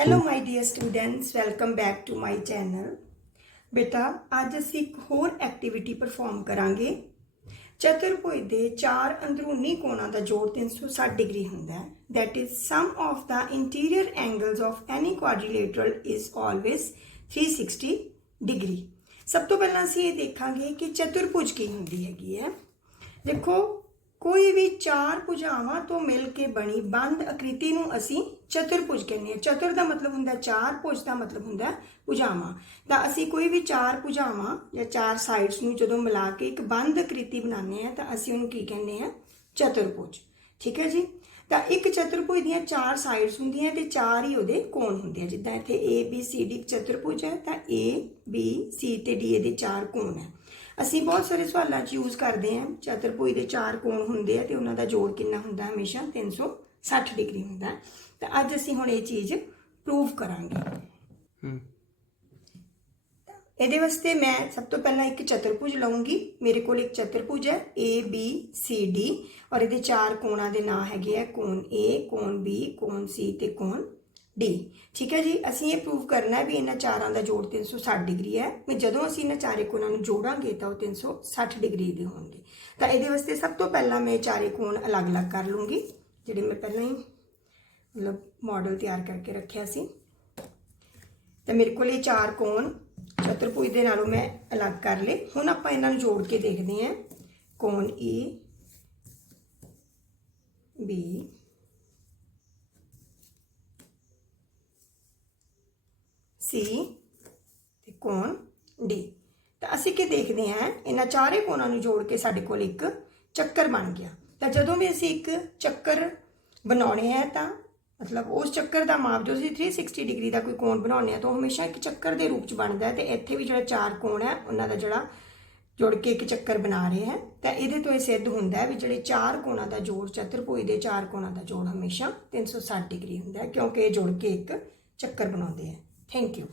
Hello my dear students welcome back to my channel ਬੇਟਾ ਅੱਜ ਅਸੀਂ ਇੱਕ ਹੋਰ ਐਕਟੀਵਿਟੀ ਪਰਫਾਰਮ ਕਰਾਂਗੇ ਚਤੁਰਭੁਜ ਦੇ ਚਾਰ ਅੰਦਰੂਨੀ ਕੋਣਾਂ ਦਾ ਜੋੜ 360 ਡਿਗਰੀ ਹੁੰਦਾ ਹੈ that is, sum of the interior angles of any quadrilateral is always 360 degree. ਸਭ ਤੋਂ ਪਹਿਲਾਂ ਅਸੀਂ ਇਹ ਦੇਖਾਂਗੇ ਕਿ ਚਤੁਰਭੁਜ ਕੀ ਹੁੰਦੀ ਹੈਗੀ ਹੈ ਦੇਖੋ ਕੋਈ ਵੀ ਚਾਰ ਭੁਜਾਵਾਂ ਤੋਂ ਮਿਲ ਕੇ ਬਣੀ ਬੰਦ ਆਕ੍ਰਿਤੀ ਨੂੰ ਅਸੀਂ ਚਤੁਰਭੁਜ ਕਹਿੰਦੇ ਹਾਂ। ਚਤੁਰ ਦਾ ਮਤਲਬ ਹੁੰਦਾ ਚਾਰ, ਭੁਜ ਦਾ ਮਤਲਬ ਹੁੰਦਾ ਭੁਜਾਵਾਂ। ਤਾਂ ਅਸੀਂ ਕੋਈ ਵੀ ਚਾਰ ਭੁਜਾਵਾਂ ਜਾਂ ਚਾਰ ਸਾਈਡਸ ਨੂੰ ਜਦੋਂ ਮਿਲਾ ਕੇ ਇੱਕ ਬੰਦ ਆਕ੍ਰਿਤੀ ਬਣਾਉਂਦੇ ਹਾਂ ਤਾਂ ਅਸੀਂ ਉਹਨੂੰ ਕੀ ਕਹਿੰਦੇ ਹਾਂ? ਚਤੁਰਭੁਜ। ਠੀਕ ਹੈ ਜੀ? ਤਾਂ ਇੱਕ ਚਤੁਰਭੁਜ ਦੀਆਂ ਚਾਰ ਸਾਈਡਸ ਹੁੰਦੀਆਂ ਤੇ ਚਾਰ ਹੀ ਉਹਦੇ ਕੋਣ ਹੁੰਦੇ ਆ। ਜਿੱਦਾਂ ਇੱਥੇ A, B, C D ਚਤੁਰਭੁਜ ਹੈ, ਤਾਂ A, B, C ਤੇ D ਇਹਦੇ ਚਾਰ ਕੋਣ ਹੈ। ਅਸੀਂ ਬਹੁਤ ਸਾਰੇ ਸਵਾਲਾਂ 'ਚ ਯੂਜ਼ ਕਰਦੇ ਹਾਂ। ਚਤੁਰਭੁਜ ਦੇ ਚਾਰ ਕੋਣ ਹੁੰਦੇ ਆ ਤੇ ਉਹਨਾਂ ਦਾ ਜੋੜ ਕਿੰਨਾ ਹੁੰਦਾ ਹਮੇਸ਼ਾ 360 ਡਿਗਰੀ ਹੁੰਦਾ ਤਾਂ ਅੱਜ ਅਸੀਂ ਹੁਣ ਇਹ ਚੀਜ਼ ਪ੍ਰੂਵ ਕਰਾਂਗੇ। ਇਹਦੇ ਵਾਸਤੇ ਮੈਂ ਸਭ ਤੋਂ ਪਹਿਲਾਂ ਇੱਕ ਚਤੁਰਭੁਜ ਲਵਾਂਗੀ ਮੇਰੇ ਕੋਲ ਇੱਕ ਚਤੁਰਭੁਜ ਹੈ, A, B, C, D ਔਰ ਇਹਦੇ ਚਾਰ ਕੋਣਾਂ ਦੇ ਨਾਂ ਹੈਗੇ ਆ, ਕੋਣ A, ਕੋਣ B, ਕੋਣ C ਤੇ ਕੋਣ D ਠੀਕ ਹੈ ਜੀ? ਅਸੀਂ ਇਹ ਪ੍ਰੂਵ ਕਰਨਾ ਹੈ ਵੀ ਇਹਨਾਂ ਚਾਰਾਂ ਦਾ ਜੋੜ 360 ਡਿਗਰੀ ਹੈ। ਵੀ ਜਦੋਂ ਅਸੀਂ ਇਹਨਾਂ ਚਾਰੇ ਕੋਣਾਂ ਨੂੰ ਜੋੜਾਂਗੇ ਤਾਂ ਉਹ 360 ਡਿਗਰੀ ਦੇ ਹੋਣਗੇ। ਤਾਂ ਇਹਦੇ ਵਾਸਤੇ ਸਭ ਤੋਂ ਪਹਿਲਾਂ ਮੈਂ ਚਾਰੇ ਕੋਣ ਅਲੱਗ-ਅਲੱਗ ਕਰ ਲੂੰਗੀ ਜਿਹੜੇ ਮੈਂ ਪਹਿਲਾਂ ਹੀ ਮਤਲਬ ਮਾਡਲ ਤਿਆਰ ਕਰਕੇ ਰੱਖਿਆ ਸੀ। ਤਾਂ ਮੇਰੇ ਕੋਲ ਇਹ ਚਾਰ ਕੋਣ ਚਤੁਰਭੁਜ ਦੇ ਨਾਲੋਂ ਮੈਂ ਅਲੱਗ ਕਰ ਲਏ। ਹੁਣ ਆਪਾਂ ਇਹਨਾਂ ਨੂੰ ਜੋੜ ਕੇ ਦੇਖਦੇ ਹਾਂ। ਕੋਣ ਏ ਬੀ ਸੀ ਤੇ ਕੋਣ D ਤਾਂ ਅਸੀਂ ਕੀ ਦੇਖਦੇ ਹਾਂ, ਇਹਨਾਂ ਚਾਰੇ ਕੋਣਾਂ ਨੂੰ ਜੋੜ ਕੇ ਸਾਡੇ ਕੋਲ ਇੱਕ ਚੱਕਰ ਬਣ ਗਿਆ। ਤਾਂ ਜਦੋਂ ਵੀ ਅਸੀਂ ਇੱਕ ਚੱਕਰ ਬਣਾਉਣੇ ਹੈ ਤਾਂ ਮਤਲਬ ਉਸ ਚੱਕਰ ਦਾ ਮਾਪ ਜੋ ਅਸੀਂ 360 ਡਿਗਰੀ ਦਾ ਕੋਈ ਕੋਣ ਬਣਾਉਂਦੇ ਆ ਤਾਂ ਉਹ ਹਮੇਸ਼ਾ ਇੱਕ ਚੱਕਰ ਦੇ ਰੂਪ ਚ ਬਣਦਾ ਹੈ ਤੇ ਇੱਥੇ ਵੀ ਜਿਹੜਾ ਚਾਰ ਕੋਣ ਹੈ, ਉਹਨਾਂ ਦਾ ਜਿਹੜਾ ਜੋੜ ਕੇ ਇੱਕ ਚੱਕਰ ਬਣਾ ਰਹੇ ਹੈ। ਤਾਂ ਇਹਦੇ ਤੋਂ ਇਹ ਸਿੱਧ ਹੁੰਦਾ ਹੈ ਵੀ ਜਿਹੜੇ ਚਾਰ ਕੋਣਾਂ ਦਾ ਜੋੜ, ਚਤੁਰਭੁਜ ਦੇ ਚਾਰ ਕੋਣਾਂ ਦਾ ਜੋੜ ਹਮੇਸ਼ਾ 360 ਡਿਗਰੀ ਹੁੰਦਾ ਹੈ ਕਿਉਂਕਿ ਇਹ ਜੋੜ ਕੇ ਇੱਕ ਚੱਕਰ ਬਣਾਉਂਦੇ ਆ ਥੈਂਕ ਯੂ